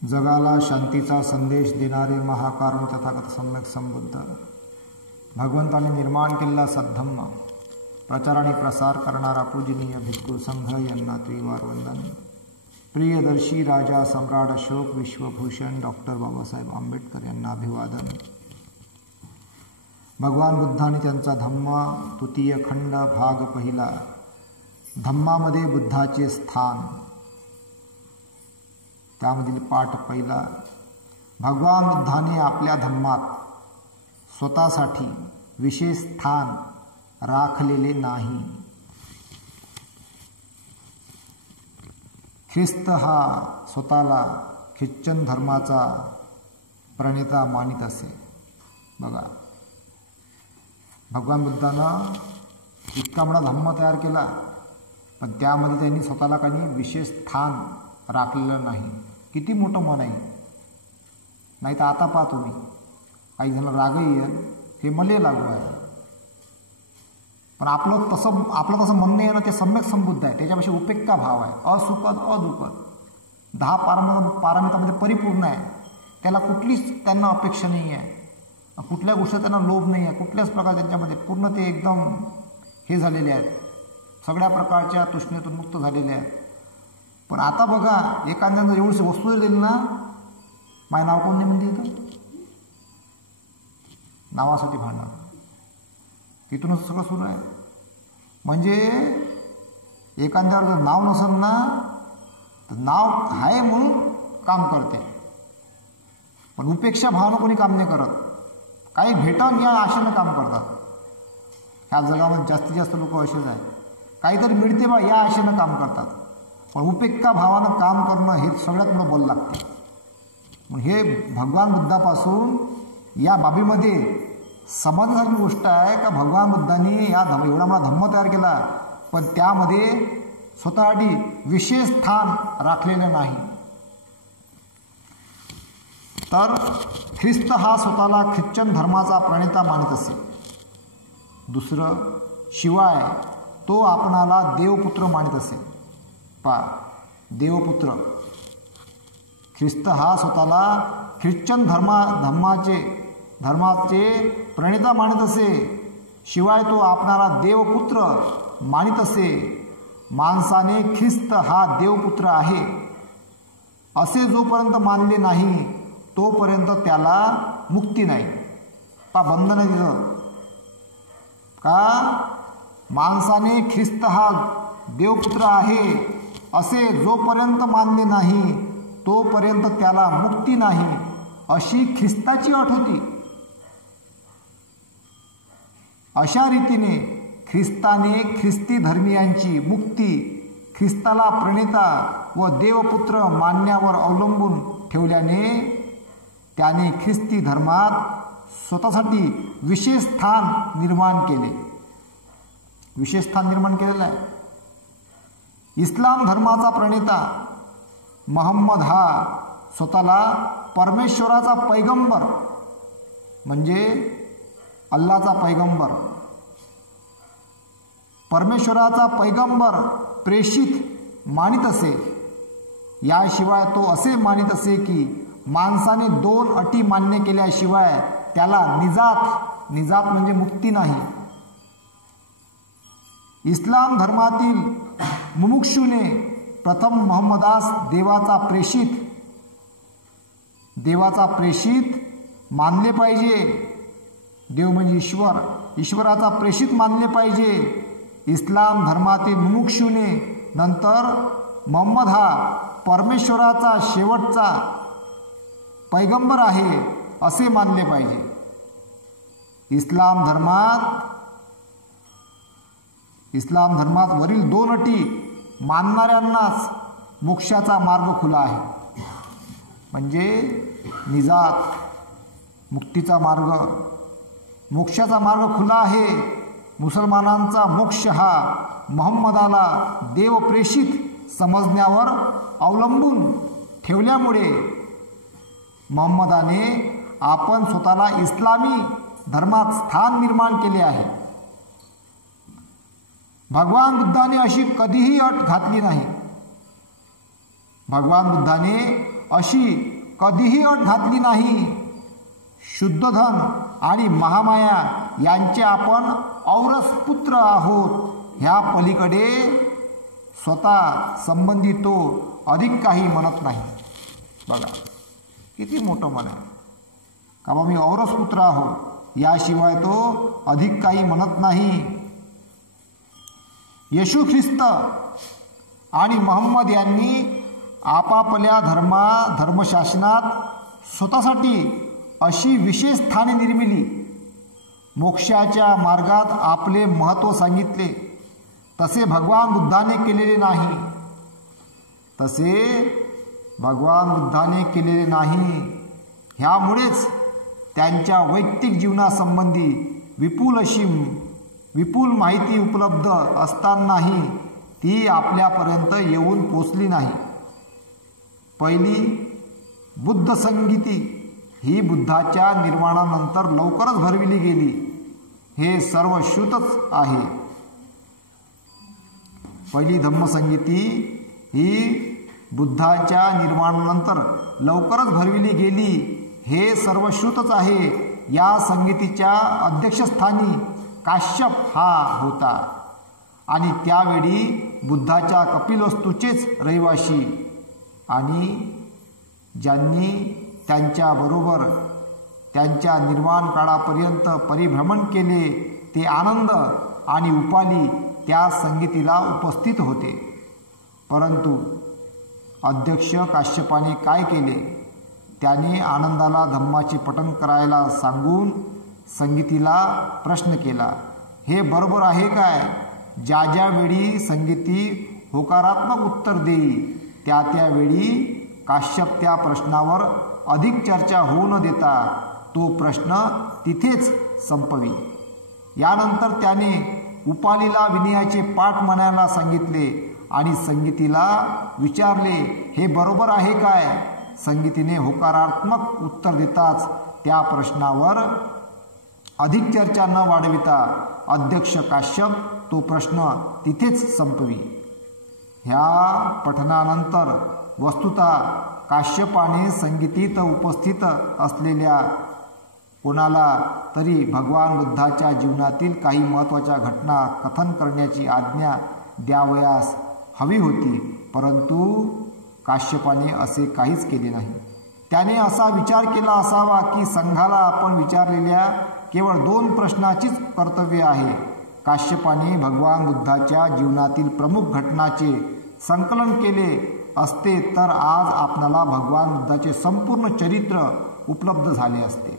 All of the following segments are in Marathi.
जगाला शांतीचा संदेश देणारे महाकारुण तथागत सम्यक संबुद्ध भगवंताने निर्माण केलेला सद्धम्म प्रचार आणि प्रसार करणारा पूजनीय भिक्खू संघ यांना त्रिवार वंदन। प्रियदर्शी राजा सम्राट अशोक विश्वभूषण डॉक्टर बाबासाहेब आंबेडकर यांना अभिवादन। भगवान बुद्धाने त्यांचा धम्म तृतीय खंड भाग पहिला धम्मामध्ये बुद्धाचे स्थान त्यामधील पाठ पहिला। भगवान बुद्धाने आपल्या धम्मात स्वतःसाठी विशेष स्थान राखलेले नाही। ख्रिस्त हा स्वतःला ख्रिश्चन धर्माचा प्रणेता मानित असे। बघा, भगवान बुद्धानं इतका मोठा धम्म तयार केला, पण त्यामध्ये त्यांनी स्वतःला काही विशेष स्थान राखलेलं नाही। किती मोठं मन आहे। नाही तर आता पहा तुम्ही, काही जण रागही येईल, हे मले लागू आहे, पण आपलं तसं म्हणणं आहे ना, ते सम्यक संबुद्ध आहे। त्याच्यापाशी उपेक्षा भाव आहे, असुपद अदुपद 10 पारमितामध्ये परिपूर्ण आहे। त्याला कुठलीच त्यांना अपेक्षा नाही आहे, कुठल्या गोष्टीत त्यांना लोभ नाही आहे, कुठल्याच प्रकार त्यांच्यामध्ये पूर्ण ते एकदम हे झालेले आहेत, सगळ्या प्रकारच्या तृष्णेतून मुक्त झालेले आहेत। पण आता बघा, एखाद्यानं एवढीशी वस्तू दिली ना, माझं नाव कोण नाही म्हणते, इथं नावासाठी भांडण, तिथूनच सगळं सुरू आहे। म्हणजे एखाद्यावर जर नाव नसेल ना, तर नाव आहे म्हणून काम करते, पण उपेक्षा भावना कोणी काम नाही करत। काही भेटन या आशेनं काम करतात। ह्या जगामध्ये जास्तीत जास्त लोक असेच आहे, काहीतरी मिळते बा या आशेनं काम करतात, पण उपेक्षा भावानं काम करणं हे सगळ्यात मोठं बल लागते। मग हे भगवान बुद्धापासून या बाबीमध्ये समजण्यासारखी गोष्ट आहे का भगवान बुद्धांनी या एवढा मोठा धम्म तयार केला, पण त्यामध्ये स्वतःसाठी विशेष स्थान राखलेलं नाही। तर ख्रिस्त हा स्वतःला ख्रिश्चन धर्माचा प्रणेता मानित असे। दुसरं, शिवाय तो आपणाला देवपुत्र मानित असे। पहा, देवपुत्र ख्रिस्त हा स्वतःला ख्रिश्चन धर्माचे प्रणेता मानित असे। शिवाय तो आपणाला देवपुत्र मानित असे। माणसाने ख्रिस्त हा देवपुत्र आहे असे जोपर्यंत मानले नाही, तोपर्यंत त्याला मुक्ती नाही। पहा, बंधन आहे तिथं का, माणसाने ख्रिस्त हा देवपुत्र आहे असे जोपर्यंत मानले नाही, तोपर्यंत त्याला मुक्ती नाही, अशी ख्रिस्ताची अट होती। अशा रीतीने ख्रिस्ताने ख्रिस्ती धर्मीयांची मुक्ती ख्रिस्ताला प्रणेता व देवपुत्र मानण्यावर अवलंबून ठेवल्याने त्याने ख्रिस्ती धर्मात स्वतःसाठी विशेष स्थान निर्माण केले। विशेष स्थान निर्माण केलेलं आहे। इस्लाम धर्माचा प्रणेता मोहम्मद हा स्वतःला परमेश्वराचा पैगंबर म्हणजे अल्लाचा पैगंबर, परमेश्वराचा पैगंबर प्रेषित मानित असे। याशिवाय तो असे मानित असे की माणसाने 2 अटी मान्य केल्याशिवाय त्याला निजात म्हणजे मुक्ती नाही। इस्लाम धर्मातील मुमुक्षूने प्रथम मोहम्मदास देवाचा प्रेषित मानले पाहिजे। देव म्हणजे ईश्वराचा प्रेषित मानले पाहिजे। इस्लाम धर्मातील मुमुक्षूने नंतर मोहम्मद हा परमेश्वराचा शेवटचा पैगंबर आहे असे मानले पाहिजे। इस्लाम धर्मात वरील 2 अटी मानणाऱ्यांनाच मोक्षाचा मार्ग खुला आहे। म्हणजे निजात, मुक्तीचा मार्ग, मोक्षाचा मार्ग खुला आहे। मुसलमानांचा मोक्ष हा मोहम्मदाला देवप्रेषित समजण्यावर अवलंबून ठेवल्यामुळे मोहम्मदाने आपण स्वतःला इस्लामी धर्मात स्थान निर्माण केले आहे। भगवान बुद्धाने अशी कधीही अट घातली नाही। भगवान बुद्धाने अशी कधीही अट घातली नाही. शुद्धधन आणि महामाया यांचे आपण औरस पुत्र आहोत, ह्या पलीकडे स्वतः संबंधी तो अधिक काही म्हणत नाही. बघा किती मोठं मन आहे का बा, मी औरस पुत्र आहो, याशिवाय तो अधिक काही म्हणत नाही. येशू ख्रिस्त आणि महम्मद यांनी आपापल्या धर्मशासनात स्वतःसाठी अशी विशेष स्थाने निर्मिली, मोक्षाच्या मार्गात आपले महत्त्व सांगितले. तसे भगवान बुद्धाने केलेले नाही. ह्यामुळेच त्यांच्या वैयक्तिक जीवनासंबंधी विपुल माहिती उपलब्ध असतानाही ती आपल्यापर्यंत येऊन पोचली नाही. पहिली बुद्ध संगीती ही बुद्धाच्या निर्वाणानंतर लवकरच भरविली गेली, हे सर्व श्रुतच आहे. पहिली धम्मसंगीती ही बुद्धाच्या निर्वाणानंतर लवकरच भरविली गेली, हे सर्व श्रुतच आहे. या संगीतीच्या अध्यक्षस्थानी काश्यप हा होता आणि त्यावेळी बुद्धाच्या कपिलवस्तूचेच रहिवाशी, आणि ज्यांनी त्यांच्याबरोबर त्यांच्या निर्वाण काळापर्यंत परिभ्रमण केले ते आनंद आणि उपाली त्या संगीतीला उपस्थित होते. परंतु अध्यक्ष काश्यपाने काय केले? त्याने आनंदाला धम्माचे पठण करायला सांगून संगीतीला प्रश्न केला, हे बरोबर आहे काय? ज्या वेळी संगीती होकारात्मक उत्तर देई त्या त्यावेळी काश्यप त्या प्रश्नावर अधिक चर्चा होऊ न देता तो प्रश्न तिथेच संपवी. यानंतर त्याने उपालीला विनयाचे पाठ म्हणायला सांगितले आणि संगीतीला विचारले, हे बरोबर आहे काय? संगीतीने होकारात्मक उत्तर देताच त्या प्रश्नावर अधिक चर्चा न वाढविता अध्यक्ष काश्यप तो प्रश्न तिथेच संपवी. ह्या पठणानंतर वस्तुतः काश्यपाने संगीतीत उपस्थित असलेल्या कोणाला तरी भगवान बुद्धाच्या जीवनातील काही महत्त्वाच्या घटना कथन करण्याची आज्ञा द्यावयास हवी होती, परंतु काश्यपाने असे काहीच केले नाही. त्याने असा विचार केला असावा की संघाला आपण विचारलेल्या केवळ 2 प्रश्नाचीच कर्तव्य आहे. काश्यपाने भगवान बुद्धाच्या जीवनातील प्रमुख घटनाचे संकलन केले असते तर आज आपणाला भगवान बुद्धाचे संपूर्ण चरित्र उपलब्ध झाले असते.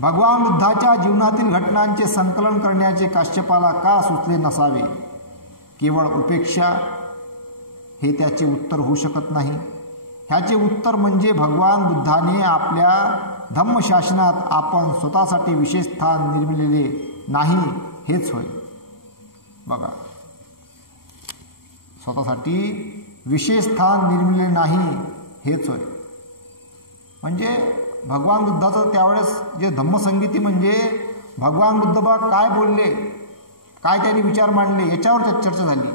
भगवान बुद्धाच्या जीवनातील घटनांचे संकलन करण्याचे काश्यपाला का सुचले नसावे? केवळ उपेक्षा हे त्याचे उत्तर होऊ शकत नाही. ह्याचे उत्तर म्हणजे भगवान बुद्धाने आपल्या धम्मशासनात आपण स्वतःसाठी विशेष स्थान निर्मिलेले नाही हेच होय. बघा, स्वतःसाठी विशेष स्थान निर्मिलेले नाही हेच होय. म्हणजे भगवान बुद्धाचं त्यावेळेस जे धम्मसंगीती म्हणजे भगवान बुद्ध बा काय बोलले, काय त्यांनी विचार मांडले याच्यावर त्यात चर्चा झाली.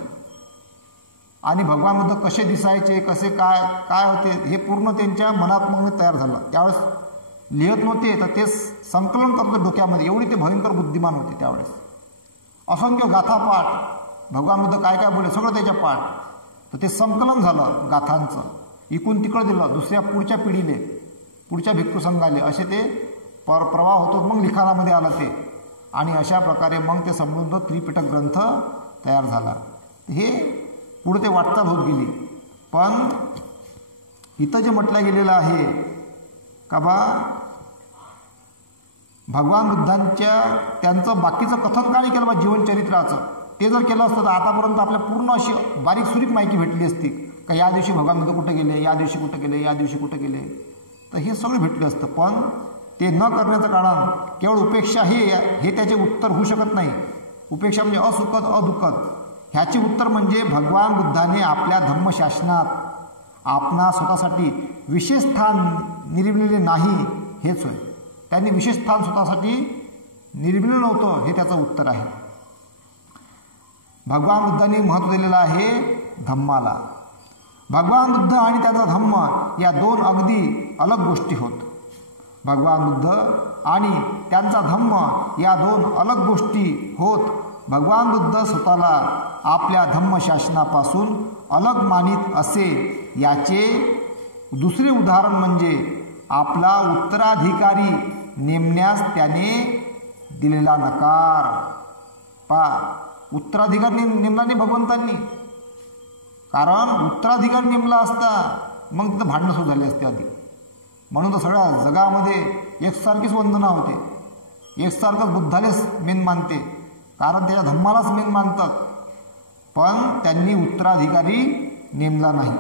आणि भगवान बुद्ध कसे दिसायचे, कसे काय काय होते हे पूर्ण त्यांच्या मनात मग तयार झालं. त्यावेळेस लिहित नव्हते तर ते संकलन करत डोक्यामध्ये, एवढी ते भयंकर बुद्धिमान होते. त्यावेळेस असंख्य गाथापाठ, भगवान बुद्ध काय काय बोलले सगळं त्याच्या पाठ, तर ते संकलन झालं गाथांचं, इकून तिकडं दिलं दुसऱ्या पुढच्या पिढीले, पुढच्या भिक्खू संघाले, असे ते प्रवाह होतो. मग लिखाणामध्ये आलं ते, आणि अशा प्रकारे मग ते समृद्ध त्रिपिटक ग्रंथ तयार झाला. हे पुढे ते वाटचाल होत गेली. पण इथं जे म्हटलं गेलेलं आहे का बा भगवान बुद्धांच्या त्यांचं बाकीचं कथन का नाही केलं बा जीवनचरित्राचं, ते जर केलं असतं तर आतापर्यंत आपल्या पूर्ण अशी बारीक सुरीक माहिती भेटली असती का या दिवशी भगवान बुद्ध कुठे गेले, या दिवशी कुठे गेले, या दिवशी कुठे गेले, तर हे सगळं भेटलं असतं. पण ते न करण्याचं कारण केवळ उपेक्षा हे त्याचे उत्तर होऊ शकत नाही. उपेक्षा म्हणजे असुखद अदुःखद, ह्याचे उत्तर म्हणजे भगवान बुद्धाने आपल्या धम्मशासनात आपणा स्वतःसाठी विशेष स्थान निर्मिलेले नाही हेच होय. त्यांनी विशेष स्थान स्वतःसाठी निर्मिलं नव्हतं हे त्याचं उत्तर आहे. भगवान बुद्धांनी महत्त्व दिलेलं आहे धम्माला. भगवान बुद्ध आणि त्याचा धम्म या दोन अगदी अलग गोष्टी होत. भगवान बुद्ध आणि त्यांचा धम्म या दोन अलग गोष्टी होत. भगवान बुद्ध स्वतःला आपल्या धम्मशासनापासून अलग मानित असे याचे दुसरे उदाहरण म्हणजे आपला उत्तराधिकारी नेमण्यास त्याने दिलेला नकार. उत्तराधिकारी नेमला नाही भगवंतांनी, कारण उत्तराधिकारी नेमला असता मग तिथं भांडणं सुरू झाली असते आधी. म्हणून तर सगळ्या जगामध्ये एकसारखीच वंदना होते, एकसारखंच बुद्धालेच मेन मानते, कारण त्याच्या धम्मालाच मेन मानतात. पण त्यांनी उत्तराधिकारी नेमला नाही.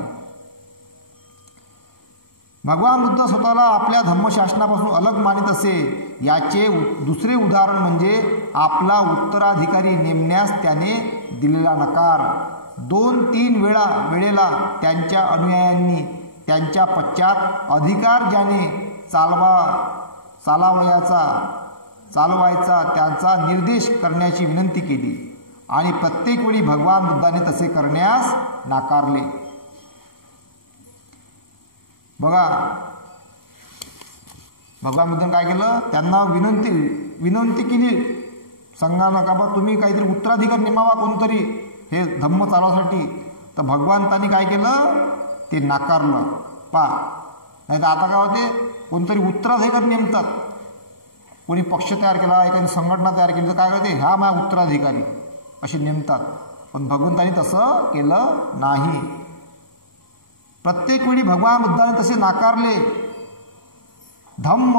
भगवान बुद्ध स्वतःला आपल्या धम्मशासनापासून अलग मानित असे याचे दुसरे उदाहरण म्हणजे आपला उत्तराधिकारी नेमण्यास त्याने दिलेला नकार. 2-3 वेळेला त्यांच्या अनुयायांनी त्यांच्या पश्चात अधिकार ज्याने चालवायचा त्यांचा निर्देश करण्याची विनंती केली आणि प्रत्येक वेळी भगवान बुद्धाने तसे करण्यास नाकारले. बघा, भगवान बुद्धाने काय केलं, त्यांना विनंती केली संघाला का बा तुम्ही काहीतरी उत्तराधिकारी नेमावा कोणतरी हे धम्म चालवासाठी. तर भगवंतांनी काय केलं, ते नाकारलं. नाही तर आता काय होते, कोणतरी उत्तराधिकारी नेमतात, कोणी पक्ष तयार केला, एखादी संघटना तयार केली तर काय होते, ह्या माझ्या उत्तराधिकारी असे नेमतात. पण भगवंतांनी तसं केलं नाही. प्रत्येक वेळी भगवान बुद्धाने तसे नाकारले. धम्म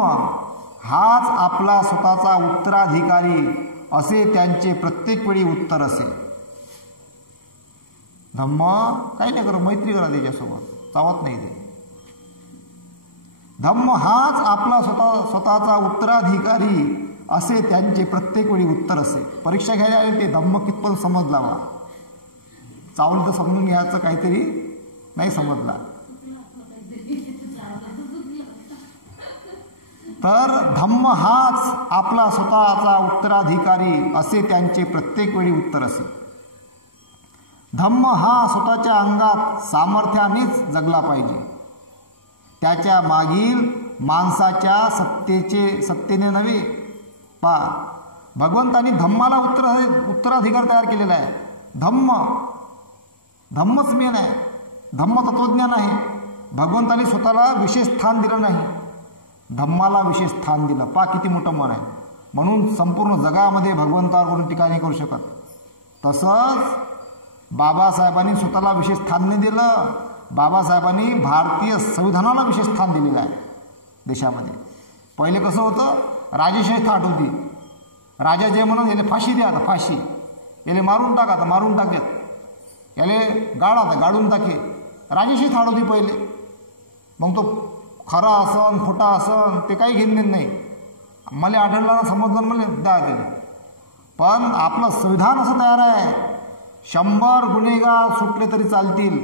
हाच आपला स्वतःचा उत्तराधिकारी असे त्यांचे प्रत्येक वेळी उत्तर असेल. धम्म काही नाही करू, मैत्री करा त्याच्यासोबत, चावत नाही ते. धम्म हाच आपला स्वतःचा उत्तराधिकारी असे त्यांचे प्रत्येक वेळी उत्तर असे. परीक्षा घ्यायला आले ते धम्म कितपत समजला वा, चावलं तर समजून घ्यायचं, काहीतरी नाही समजला तर धम्म हाच आपला स्वतःचा उत्तराधिकारी असे त्यांचे प्रत्येक वेळी उत्तर असे. धम्म हा स्वतःच्या अंगात सामर्थ्यानेच जगला पाहिजे, त्याच्या मागील माणसाच्या सत्तेने नव्हे. भगवंतांनी धम्माला उत्तराधिकार तयार केलेला आहे. धम्मच मेन आहे, धम्म तत्वज्ञान आहे. भगवंतांनी स्वतःला विशेष स्थान दिलं नाही, धम्माला विशेष स्थान दिलं. किती मोठं मन आहे. म्हणून संपूर्ण जगामध्ये भगवंतावर कोणी टीका नाही करू शकत. तसंच बाबासाहेबांनी स्वतःला विशेष स्थान नाही दिलं. बाबासाहेबांनी भारतीय संविधानाला विशेष स्थान दिलेलं आहे देशामध्ये. पहिले कसं होतं, राजेशाही थाट होती. राजा जे म्हणून याला फाशी द्या, आता फाशी, याला मारून टाका, आता मारून टाकेत, याले गाडा, आता गाडून टाके. राजेशाही थाट होती पहिले. मग तो खरा असन खोटा असन ते काही घेणं नाही, मला आढळला समजलं मला द्या त्याला. पण आपलं संविधान असं तयार आहे, 100 गुन्हेगार सुटले तरी चालतील,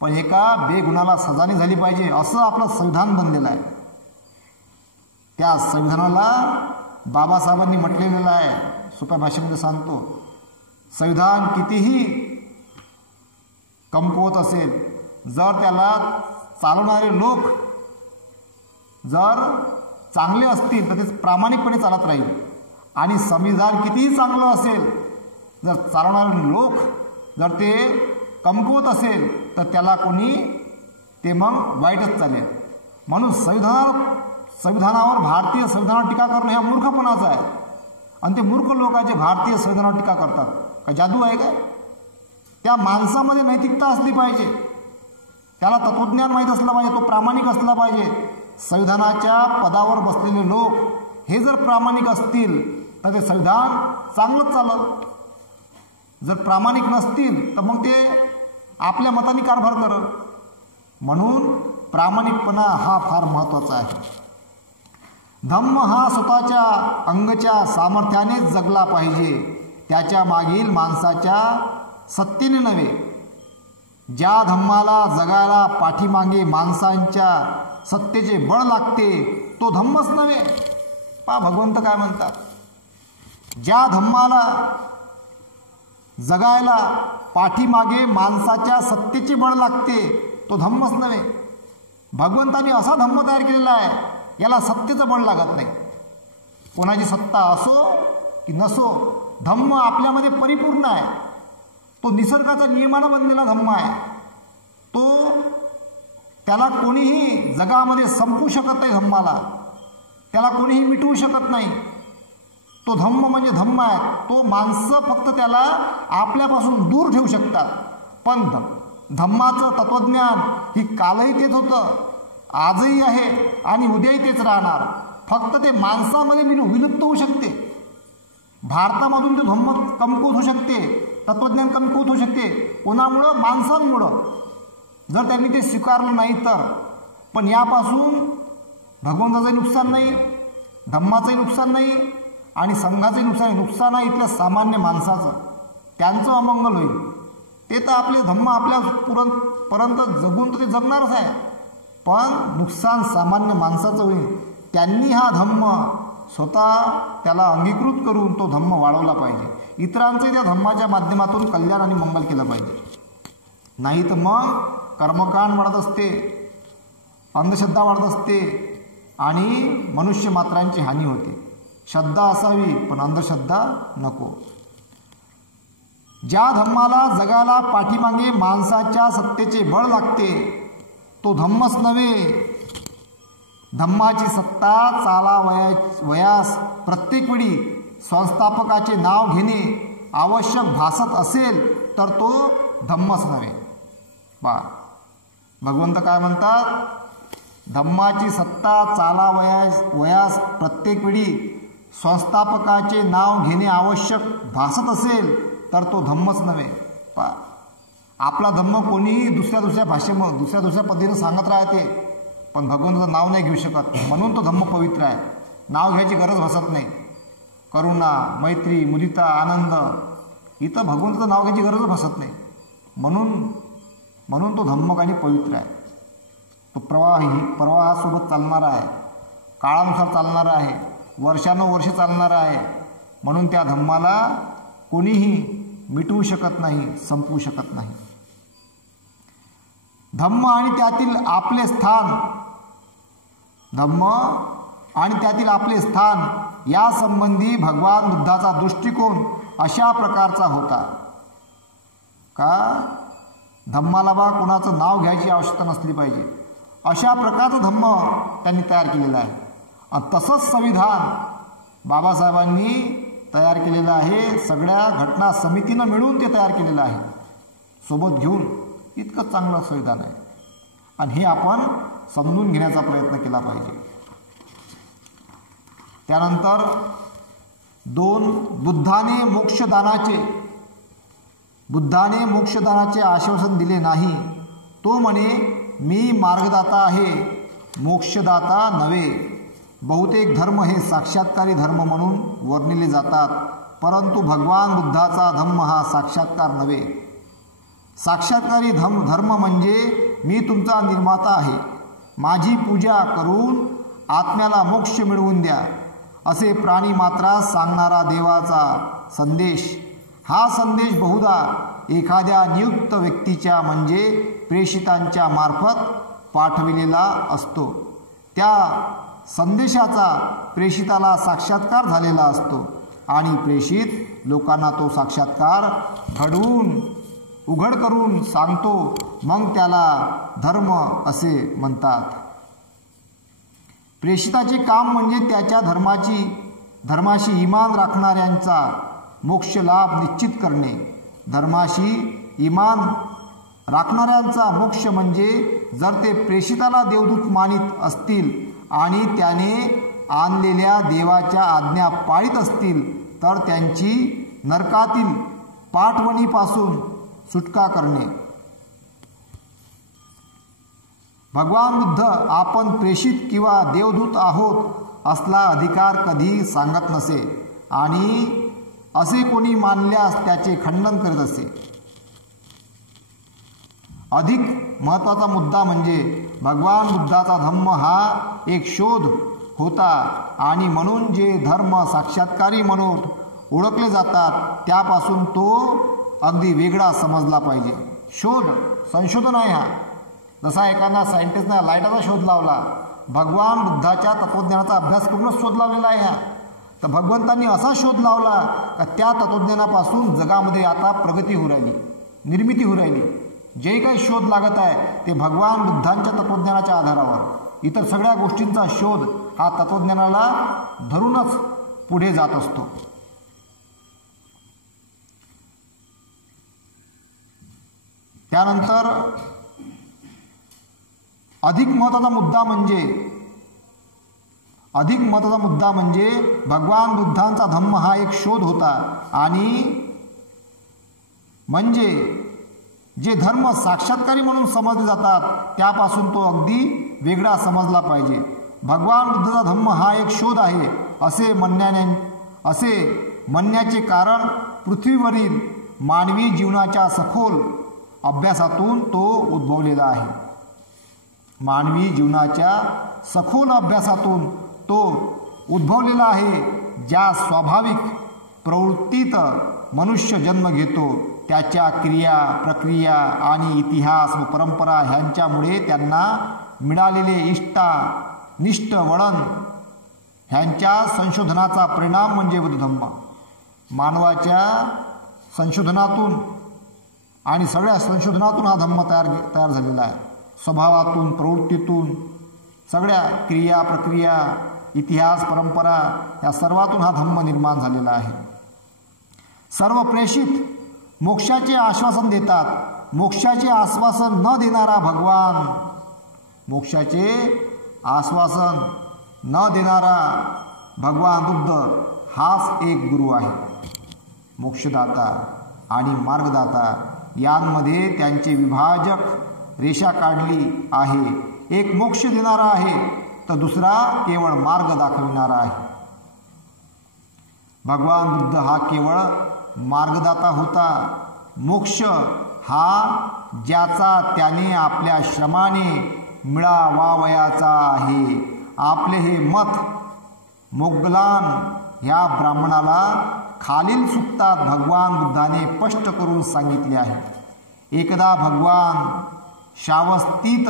पण एका बेगुन्हाला सजा नाही झाली पाहिजे, असं आपलं संविधान बनलेलं आहे. त्या संविधानाला बाबासाहेबांनी म्हटलेलं आहे, सोप्या भाषेमध्ये सांगतो, संविधान कितीही कमकुवत असेल, जर त्याला चालवणारे लोक जर चांगले असतील तर ते प्रामाणिकपणे चालत राहील. आणि संविधान कितीही चांगलं असेल, जर चालवणारे लोक जर ते कमकुवत असेल तर त्याला कोणी ते मग वाईटच चालेल. म्हणून संविधानावर, भारतीय संविधानावर टीका करणं हा मूर्खपणाचा आहे. आणि ते मूर्ख लोक जे भारतीय संविधानावर टीका करतात, काय जादू आहे काय? त्या माणसामध्ये नैतिकता असली पाहिजे, त्याला तत्वज्ञान माहीत असलं पाहिजे, तो प्रामाणिक असला पाहिजे. संविधानाच्या पदावर बसलेले लोक हे जर प्रामाणिक असतील तर ते संविधान चांगलंच चाललं. जर प्रामाणिक नसतील तर मग ते आपल्या मताने कारभार करत. म्हणून प्रामाणिकपणा हा फार महत्त्वाचा आहे. धम्म हा स्वतःच्या अंगच्या सामर्थ्यानेच जगला पाहिजे, त्याच्या मागील माणसाच्या सत्तेने नव्हे. ज्या धम्माला जगायला पाठीमागे माणसांच्या सत्तेचे बळ लागते तो धम्मच नव्हे. भगवंत काय म्हणतात, ज्या धम्माला जगायला पाठीमागे माणसाच्या सत्तेचे बळ लागते तो धम्मच नव्हे. भगवंताने असा धम्म तयार केलेला आहे, याला सत्तेचं बळ लागत नाही. कोणाची सत्ता असो की नसो, धम्म आपल्यामध्ये परिपूर्ण आहे. तो निसर्गाचा नियमानं बनलेला धम्म आहे. तो त्याला कोणीही जगामध्ये संपू शकत नाही. धम्माला त्याला कोणीही मिटवू शकत नाही. तो धम्म म्हणजे धम्म आहे. तो माणसं फक्त त्याला आपल्यापासून दूर ठेवू शकतात. पण धम्माचं तत्वज्ञान ही कालही तेच होतं, आजही आहे आणि उद्याही तेच राहणार. फक्त ते माणसामध्ये विलुप्त होऊ शकते. भारतामधून ते धम्म कमकुवत होऊ शकते, तत्वज्ञान कमकुवत होऊ शकते. कोणामुळं? माणसांमुळं. जर त्यांनी ते स्वीकारलं नाही तर. पण यापासून भगवंताचंही नुकसान नाही, धम्माचंही नुकसान नाही आणि संघाचंही नुकसान आहे इथल्या सामान्य माणसाचं. त्यांचं अमंगल होईल. ते तर आपले धम्म आपल्या पर्यंत जगून तर ते जगणारच आहे, पण नुकसान सामान्य माणसाचं होईल. त्यांनी हा धम्म स्वतः त्याला अंगीकृत करून तो धम्म वाढवला पाहिजे. इतरांचे त्या धम्माच्या माध्यमातून कल्याण आणि मंगल केलं पाहिजे. नाही तर मग कर्मकांड वाढत असते, अंधश्रद्धा वाढत असते आणि मनुष्य मात्रांची हानी होते. श्रद्धा असावी पण अंधश्रद्धा नको. ज्या धम्माला जगाला पाठीमागे माणसाच्या सत्तेचे बळ लागते तो धम्मच नव्हे. धम्माची सत्ता चालावयास प्रत्येक वेळी संस्थापकाचे नाव घेणे आवश्यक भासत असेल तर तो धम्मच नव्हे. भगवंत काय म्हणतात? धम्माची सत्ता चालावयास प्रत्येक वेळी संस्थापकाचे नाव घेणे आवश्यक भासत असेल तर तो धम्मच नव्हे. आपला धम्म कोणीही दुसऱ्या भाषेमध्ये दुसऱ्या पद्धतीनं सांगत राहते, पण भगवंताचं नाव नाही घेऊ शकत. म्हणून तो धम्म पवित्र आहे. नाव घ्यायची गरज भासत नाही. करुणा, मैत्री, मुदिता, आनंद, इथं भगवंताचं नाव घ्यायची गरज भासत नाही. म्हणून तो धम्म आणि पवित्र आहे. तो प्रवाहासोबत चालणारा आहे, काळानुसार चालणारा आहे, वर्षानुवर्षे चालणारा आहे. म्हणून त्या धम्माला कोणीही मिटवू शकत नाही, संपवू शकत नाही. धम्म आणि त्यातील आपले स्थान यासंबंधी भगवान बुद्धाचा दृष्टिकोन अशा प्रकारचा होता का धम्माला कोणाचं नाव घ्यायची आवश्यकता नसली पाहिजे. अशा प्रकारचं धम्म त्यांनी तयार केलेलं आहे. तसंच संविधान बाबासाहेबांनी तयार केलेलं आहे. सगळ्या घटना समितीनं मिळून ते तयार केलेलं आहे, सोबत घेऊन. इतकं चांगलं संविधान आहे आणि हे आपण समजून घेण्याचा प्रयत्न केला पाहिजे. त्यानंतर 2 बुद्धाने मोक्षदानाचे आश्वासन दिले नाही. तो म्हणे मी मार्गदाता आहे, मोक्षदाता नव्हे. बहुतेक धर्म हे साक्षात्कारी धर्म म्हणून वर्णिले जातात, परंतु भगवान बुद्धाचा धम्म हा साक्षात्कार नव्हे. साक्षात्कारी धर्म म्हणजे मी तुमचा निर्माता आहे, माझी पूजा करून आत्म्याला मोक्ष मिळवून द्या असे प्राणी मात्रास सांगणारा देवाचा संदेश. हा संदेश बहुधा एखाद्या नियुक्त व्यक्तीच्या म्हणजे प्रेषितांच्या मार्फत पाठविलेला असतो. त्या संदेशाचा प्रेषिताला साक्षात्कार झालेला असतो आणि प्रेषित लोकांना तो साक्षात्कार उघड करून सांगतो. मग त्याला धर्म असे म्हणतात. प्रेषिताचे काम म्हणजे त्याच्या धर्माशी इमान राखणाऱ्यांचा मोक्ष लाभ निश्चित करणे. धर्माशी इमान राखणाऱ्यांचा मोक्ष म्हणजे जर ते प्रेषिताला देवदूत मानित असतील आणि त्याने आणलेल्या देवाच्या आज्ञा पाळीत असतील तर त्यांची नरकातील पाठवणीपासून सुटका करणे. भगवान बुद्ध आपण प्रेषित किंवा देवदूत आहोत असला अधिकार कधी सांगत नसे आणि असे कोणी मानल्यास त्याचे खंडन करीत असे. अधिक महत्त्वाचा मुद्दा म्हणजे भगवान बुद्धाचा धम्म हा एक शोध होता आणि म्हणून जे धर्म साक्षात्कारी म्हणून ओळखले जातात त्यापासून तो अगदी वेगळा समजला पाहिजे. शोध संशोधन आहे हा. जसा एखादा सायंटिस्टने लाईटाचा शोध लावला, भगवान बुद्धाच्या तत्वज्ञानाचा अभ्यास करूनच शोध लावलेला आहे हा. तर भगवंतांनी असा शोध लावला का त्या तत्वज्ञानापासून जगामध्ये आता प्रगती होऊ राहिली, निर्मिती होऊ राहिली. जे काही शोध लागत आहे ते भगवान बुद्धांच्या तत्वज्ञानाच्या आधारावर. इतर सगळ्या गोष्टींचा शोध हा तत्वज्ञानाला धरूनच पुढे जात असतो. त्यानंतर अधिक महत्त्वाचा मुद्दा म्हणजे भगवान बुद्धांचा धम्म हा एक शोध होता आणि म्हणजे जे धर्म साक्षात्कारी म्हणून समजले जातात त्यापासून तो अगदी वेगळा समजला पाहिजे. भगवान बुद्धाचा धम्म हा एक शोध आहे असे म्हणण्याचे कारण पृथ्वीवरील मानवी जीवनाच्या सखोल अभ्यासातून तो उद्भवलेला आहे. मानवी जीवनाच्या सखोल अभ्यासातून तो उद्भवलेला आहे. ज्या स्वाभाविक प्रवृत्तीत मनुष्य जन्म घेतो त्याच्या क्रिया, प्रक्रिया आणि इतिहास व परंपरा ह्यांच्यामुळे त्यांना मिळालेले निष्ठ वळण ह्यांच्या संशोधनाचा परिणाम म्हणजे बुद्धधम्म. मानवाच्या संशोधनातून आणि सगळ्या संशोधनातून हा धम्म तयार झालेला आहे. स्वभावातून, प्रवृत्तीतून, सगळ्या क्रिया, प्रक्रिया, इतिहास, परंपरा या सर्वातून हा धम्म निर्माण झालेला आहे. सर्व प्रेषित मोक्षाचे आश्वासन देतात. मोक्षाचे आश्वासन न देणारा भगवान, मोक्षाचे आश्वासन न देणारा भगवान बुद्ध हाच एक गुरु आहे. मोक्षदाता आणि मार्गदाता यांमध्ये त्यांचे विभाजक रेषा काढली आहे. एक मोक्ष देणारा आहे तर दुसरा केवळ मार्ग दाखविणारा आहे. भगवान बुद्ध हा केवळ मार्गदाता होता. मोक्ष हा ज्याचा त्याने आपल्या श्रमाने मिळवावयाचा आहे. आपले हे मत मोगलान ह्या ब्राह्मणाला खालील सूक्तात भगवान बुद्धाने स्पष्ट करून सांगितले आहे. एकदा भगवान श्रावस्तीत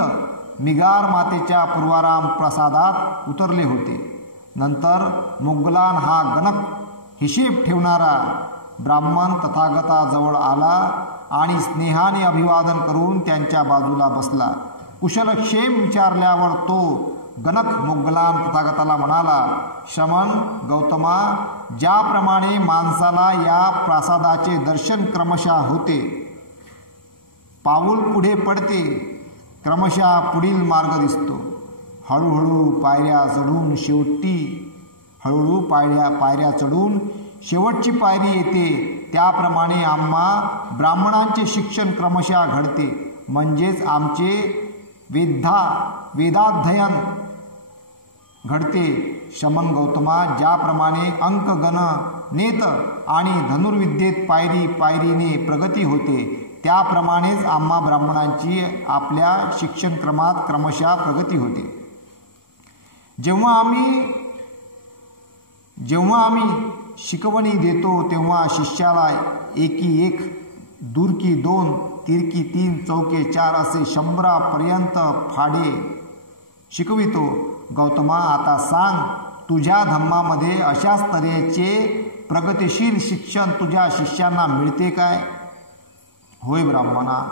मिगार मातेच्या पूर्वाराम प्रसादात उतरले होते. नंतर मोगलान हा गणक हिशेब ठेवणारा ब्राह्मण तथागताजवळ आला आणि स्नेहाने अभिवादन करून त्यांच्या बाजूला बसला. कुशलक्षेम विचारल्यावर तो गणक मोगलान तथागताला म्हणाला, श्रमण गौतमा, ज्याप्रमाणे माणसाला या प्रासादाचे दर्शन क्रमशः होते, पाऊल पुढे पडते, क्रमशः पुढील मार्ग दिसतो, हळूहळू पायऱ्या चढून शेवटची पायरी येते, त्याप्रमाणे आम्हा ब्राह्मणांचे शिक्षण क्रमशः घडते. म्हणजेच आमचे वेदाध्ययन घडते. शमन गौतमा, ज्याप्रमाणे अंक गणनेत आणि धनुर्विद्येत पायरी पायरीने प्रगती होते त्याप्रमाणेच आम्हा ब्राह्मणांची आपल्या शिक्षणक्रमात क्रमशः प्रगती होते. जेव्हा आम्ही शिकवणी देतो तेव्हा शिष्याला एकी एक, दूरकी 2, तिरकी 3, चौके 4 असे 100पर्यंत फाडे शिकवितो. गौतमा, आता सांग, तुझ्या धम्मामध्ये अशाच तऱ्हेचे प्रगतिशील शिक्षण तुझ्या शिष्यांना मिळते काय? होय ब्राह्मणा,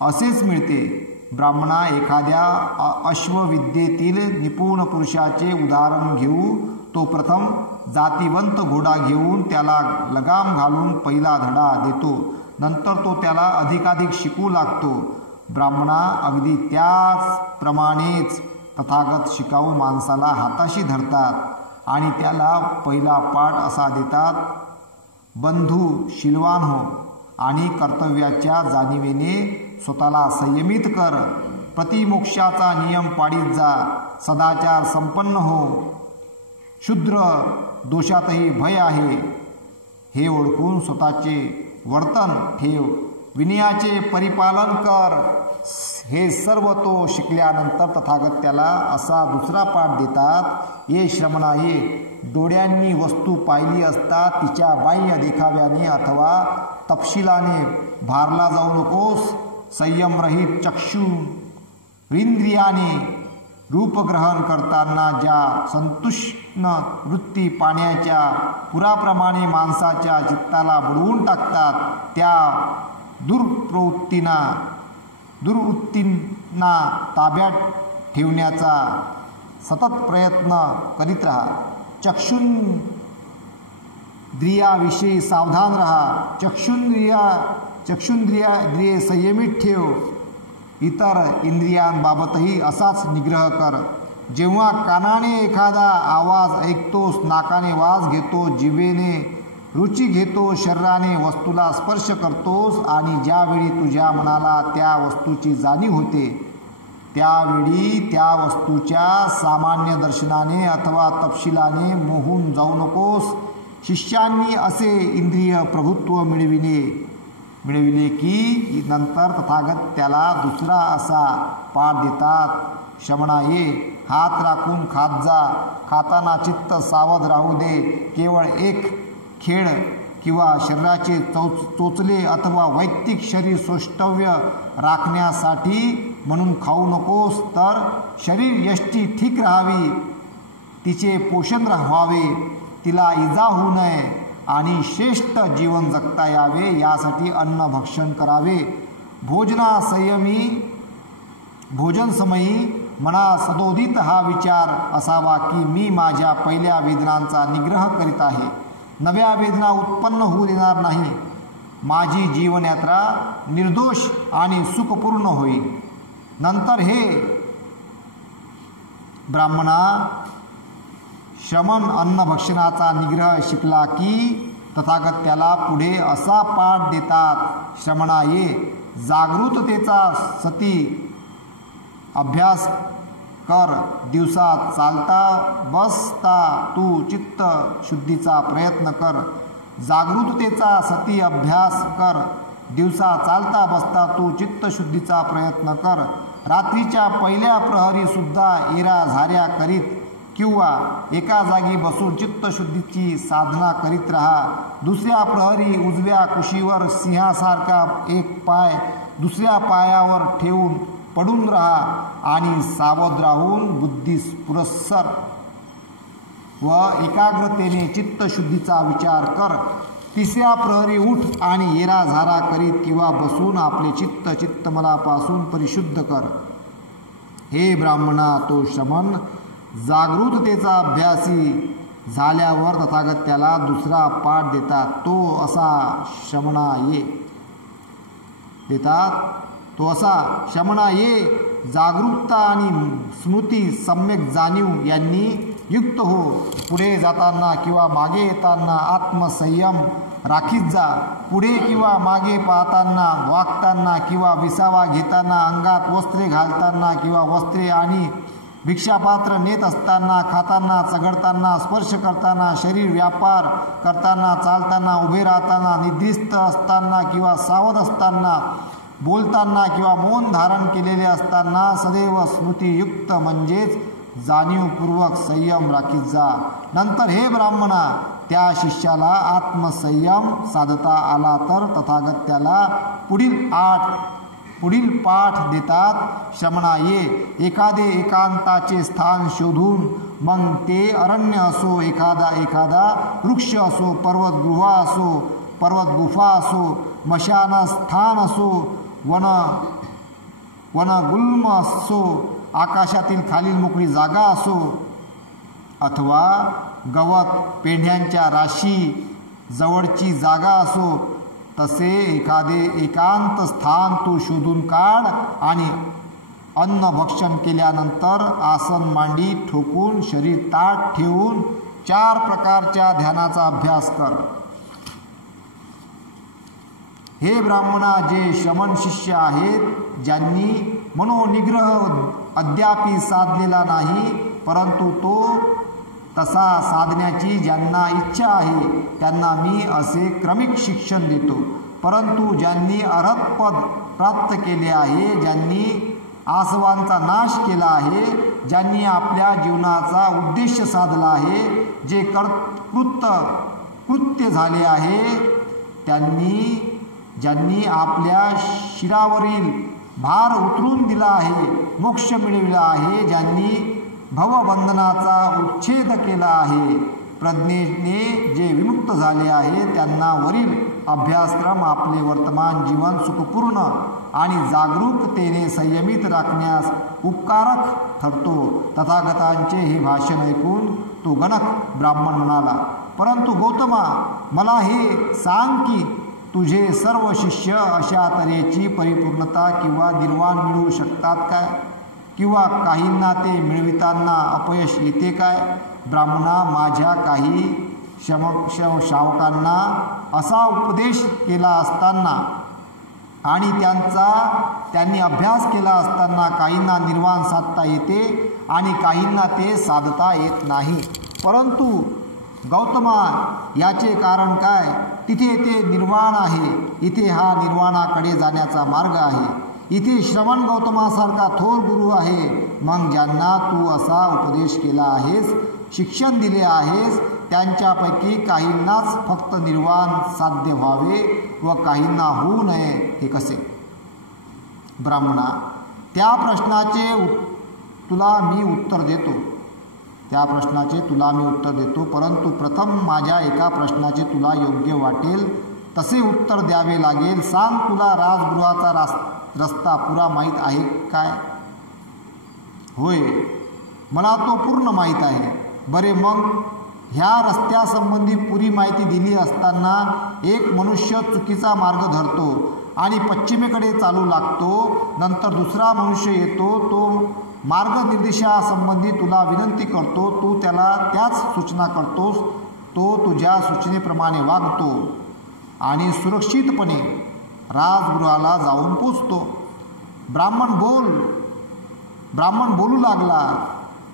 असेच मिळते. ब्राह्मणा, एखाद्या अश्वविद्येतील निपुण पुरुषाचे उदाहरण घेऊ. तो प्रथम जातिवंत घोडा घेऊन त्याला लगाम घालून पहिला धडा देतो. नंतर तो त्याला अधिकाधिक शिकू लागतो. ब्राह्मणा, अगदी त्याचप्रमाणेच तथागत शिकाऊ माणसाला हाताशी धरतात आणि त्याला पहिला पाठ असा देतात, बंधू शीलवान हो आणि कर्तव्याच्या जाणीवेने स्वतःला संयमित कर, प्रतिमोक्षाचा नियम पाळीत जा, सदाचार संपन्न हो, क्षुद्र दोषातही भय आहे हे ओळखून स्वतःचे वर्तन ठेव, विनयाचे परिपालन कर, हे सर्व तो शिकल्यानंतर तथागत त्याला असा दुसरा पाठ देतात, ये श्रमणा ये, डोळ्यांनी वस्तू पाहिली असता तिच्या बाह्य देखाव्याने अथवा तपशिलाने भारला जाऊ नकोस. संयमरहित चक्षुरिंद्रियाने रूपग्रहण करताना ज्या संतुष्ण वृत्ती पाण्याच्या पुराप्रमाणे माणसाच्या चित्ताला बुडवून टाकतात, त्या दुर्वृत्तींना ताब्यात ठेवण्याचा सतत प्रयत्न करीत राहा. चक्षुंद्रियाविषयी सावधान राहा. चक्षुंद्रिये संयमित ठेव. इतर इंद्रियांबाबतही असाच निग्रह कर. जेव्हा कानाने एखादा आवाज ऐकतोस, नाकाने वास घेतो, जिभेने रुची घेतो, शरीराने वस्तूला स्पर्श करतोस आणि ज्यावेळी तुझ्या मनाला त्या वस्तूची जाणीव होते, त्यावेळी त्या वस्तूच्या सामान्य दर्शनाने अथवा तपशिलाने मोहून जाऊ नकोस. शिष्यांनी असे इंद्रिय प्रभुत्व मिळविले की नंतर तथागत त्याला दुसरा असा पाठ देतात, श्रमणा ये, हात राखून खात जा. खाताना चित्त सावध राहू दे. केवळ एक खेळ किंवा शरीराचे चोचले अथवा वैयक्तिक शरीर सौष्ठव्य राखण्यासाठी म्हणून खाऊ नकोस, तर शरीर यष्टी ठीक राहावी, तिचे पोषण व्हावे, तिला इजा होऊ नये आणि श्रेष्ठ जीवन जगता यावे यासाठी अन्न भक्षण करावे. भोजन समयी मनात सदोदित हा विचार असावा की मी माझ्या पहिल्या वेदनांचा निग्रह करीत आहे, नव्या वेदना उत्पन्न होऊ देणार नाही, माझी जीवनयात्रा निर्दोष आणि सुखपूर्ण होईल. नंतर हे ब्राह्मणा, श्रमण अन्नभक्षणाचा निग्रह शिकला की तथागत त्याला पुढे असा पाठ देतात, श्रमणा ये, जागृततेचा सती अभ्यास कर. दिवसात चालता बसता तू चित्त शुद्धीचा प्रयत्न कर. जागृततेचा सती अभ्यास कर. दिवसा चालता बसता तू चित्तशुद्धीचा प्रयत्न कर. रात्रीच्या पहिल्या प्रहरी सुद्धा येऱ्या-झाऱ्या करीत किंवा एका जागी बसून चित्तशुद्धीची साधना करीत राहा. दुसऱ्या प्रहरी उजव्या कुशीवर सिंहासारखा एक पाय दुसऱ्या पायावर ठेवून पडून राहा आणि सावध राहून बुद्धिस्फुरसर व एकाग्रतेने चित्तशुद्धीचा विचार कर. तिसऱ्या प्रहरी उठ आणि येराझारा करीत किंवा बसून आपले चित्तमलापासून परिशुद्ध कर. हे ब्राह्मणा, तो श्रमण जागृततेचा अभ्यासी झाल्यावर तथागत त्याला दुसरा पाठ देतात, तो असा श्रमणा ये देतात, तो असा श्रमणा ये, जागरूकता आणि स्मृती सम्यक जाणीव यांनी युक्त हो. पुढे जाताना किंवा मागे येताना आत्मसंयम राखीत जा. पुढे किंवा मागे पाहताना, वागताना किंवा विसावा घेताना, अंगात वस्त्रे घालताना किंवा वस्त्रे आणि भिक्षापात्र नेत असताना, खाताना, चघळताना, स्पर्श करताना, शरीर व्यापार करताना, चालताना, उभे राहताना, निद्रिस्त असताना किंवा सावध असताना, बोलताना किंवा मौन धारण केलेले असताना सदैव स्मृतीयुक्त म्हणजेच जाणीवपूर्वक संयम राखीत जा. नंतर हे ब्राह्मणा, त्या शिष्याला आत्मसंयम साधता आला तर तथागत त्याला पुढील पाठ देतात, श्रमणा ये, एखादे एकांताचे स्थान शोधून, मग ते अरण्य असो, एखादा वृक्ष असो, पर्वतगृह असो, पर्वतगुफा असो, मशानस्थान असो, वनगुल्म असो, आकाशातील खालील मोकळी जागा असो अथवा गवत पेंढ्यांच्या राशी जवळची जागा असो, तसे एखादे एकांत स्थान तू शोधून काढ आणि अन्न भक्षण केल्यानंतर आसन मांडी ठोकून शरीर ताठ ठेवून 4 प्रकारच्या ध्यानाचा अभ्यास कर. हे ब्राह्मणा, जे श्रमण शिष्य आहेत, ज्यांनी मनोनिग्रह अद्यापि साधलेला नाही, परंतु तो तसा साधण्याची ज्यांना इच्छा आहे, त्यांना मी असे क्रमिक शिक्षण देतो. परंतु ज्यांनी अर्हतपद प्राप्त केले आहे, ज्यांनी आसवांचा नाश केला आहे, ज्यांनी आपल्या जीवनाचा उद्देश साधला आहे, जे कृत्य झाले आहे, ज्यांनी आपल्या शिरावरील भार उतरून दिला आहे, मोक्ष मिळविला आहे, ज्यांनी भवबंधनाचा उच्छेद केला आहे, प्रज्ञेने जे विमुक्त झाले आहे, त्यांना वरील अभ्यासक्रम आपले वर्तमान जीवन सुखपूर्ण आणि जागरूकतेने संयमित राखण्यास उपकारक ठरतो. तथागतांचे हे भाषण ऐकून तो गणक ब्राह्मण म्हणाला, परंतु गौतमा, मला हे सांग की तुझे सर्व शिष्य अशा तऱ्हेची परिपूर्णता किंवा निर्वाण मिळवू शकतात काय, किंवा काहींना ते मिळविताना अपयश येते काय? ब्राह्मणा, माझ्या काही श्रावकांना असा उपदेश केला असताना आणि त्यांनी अभ्यास केला असताना काहींना निर्वाण साधता येते आणि काहींना ते साधता येत नाही. परंतु गौतमा, याचे कारण काय? तिथे ते निर्वाण आहे, इथे हा निर्वाणाकडे जाण्याचा मार्ग आहे. इथे श्रवण गौतमासारखा थोर गुरु आहे. मग ज्यांना तू असा उपदेश केला आहेस, शिक्षण दिले आहेस, त्यांच्यापैकी काहींनाच फक्त निर्वाण साध्य व्हावे व काहींना होऊ नये, हे कसे? ब्राह्मणा, त्या प्रश्नाचे तुला मी उत्तर देतो, परंतु प्रथम माझ्या एका प्रश्नाचे तुला योग्य वाटेल तसे उत्तर द्यावे लागेल. सांग, तुला राजगृहाचा रस्ता पुरा माहीत आहे काय? होय, मला तो पूर्ण माहीत आहे. बरे, मग ह्या रस्त्यासंबंधी पुरी माहिती दिली असताना एक मनुष्य चुकीचा मार्ग धरतो आणि पश्चिमेकडे चालू लागतो. नंतर दुसरा मनुष्य येतो, तो मार्गनिर्देशासंबंधी तुला विनंती करतो. तू त्याला त्याच सूचना करतोस. तो तुझ्या सूचनेप्रमाणे वागतो आणि सुरक्षितपणे राजगृहाला जाऊन पोचतो. ब्राह्मण बोलू लागला,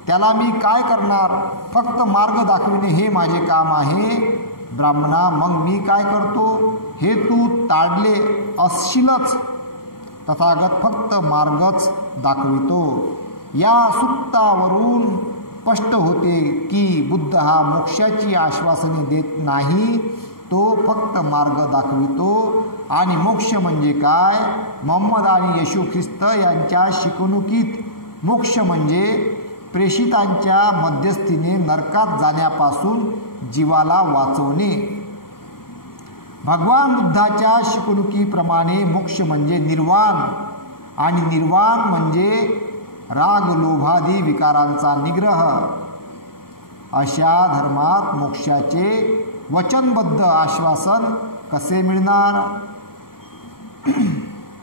त्याला मी काय करणार? फक्त मार्ग दाखविणे हे माझे काम आहे. ब्राह्मणा, मग मी काय करतो? हे तू ताडले असशीलच. तथागत फक्त मार्गच दाखवितो. या सुक्तावरून स्पष्ट होते की बुद्ध हा मोक्षाची आश्वासने देत नाही, तो फक्त मार्ग दाखवितो. आणि मोक्ष म्हणजे काय? मोहम्मद आणि येशू ख्रिस्त यांच्या शिकवणुकीत मोक्ष म्हणजे प्रेषितांच्या मध्यस्थीने नरकात जाण्यापासून जीवाला वाचवणे. भगवान बुद्धाच्या शिकवणुकीप्रमाणे मोक्ष म्हणजे निर्वाण, आणि निर्वाण म्हणजे राग लोभादी विकारांचा निग्रह. अशा धर्मात मोक्षाचे वचनबद्ध आश्वासन कसे मिळणार?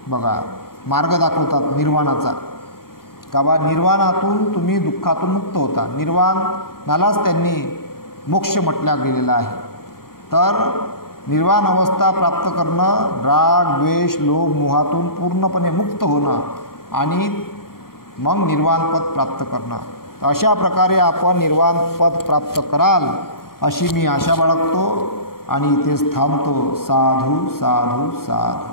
बघा, मार्ग दाखवतात निर्वाणाचा. का बा, निर्वाणातून तुम्ही दुःखातून मुक्त होता. निर्वाणालाच त्यांनी मोक्ष म्हटलं गेलेलं आहे. तर निर्वाण अवस्था प्राप्त करणं, राग द्वेष लोभ मोहातून पूर्णपणे मुक्त होणं आणि मग निर्वाणपद प्राप्त करणं. तर अशा प्रकारे आपण निर्वाणपद प्राप्त कराल अशी मी आशा बाळगतो आणि इथेच थांबतो. साधू साधू साधू.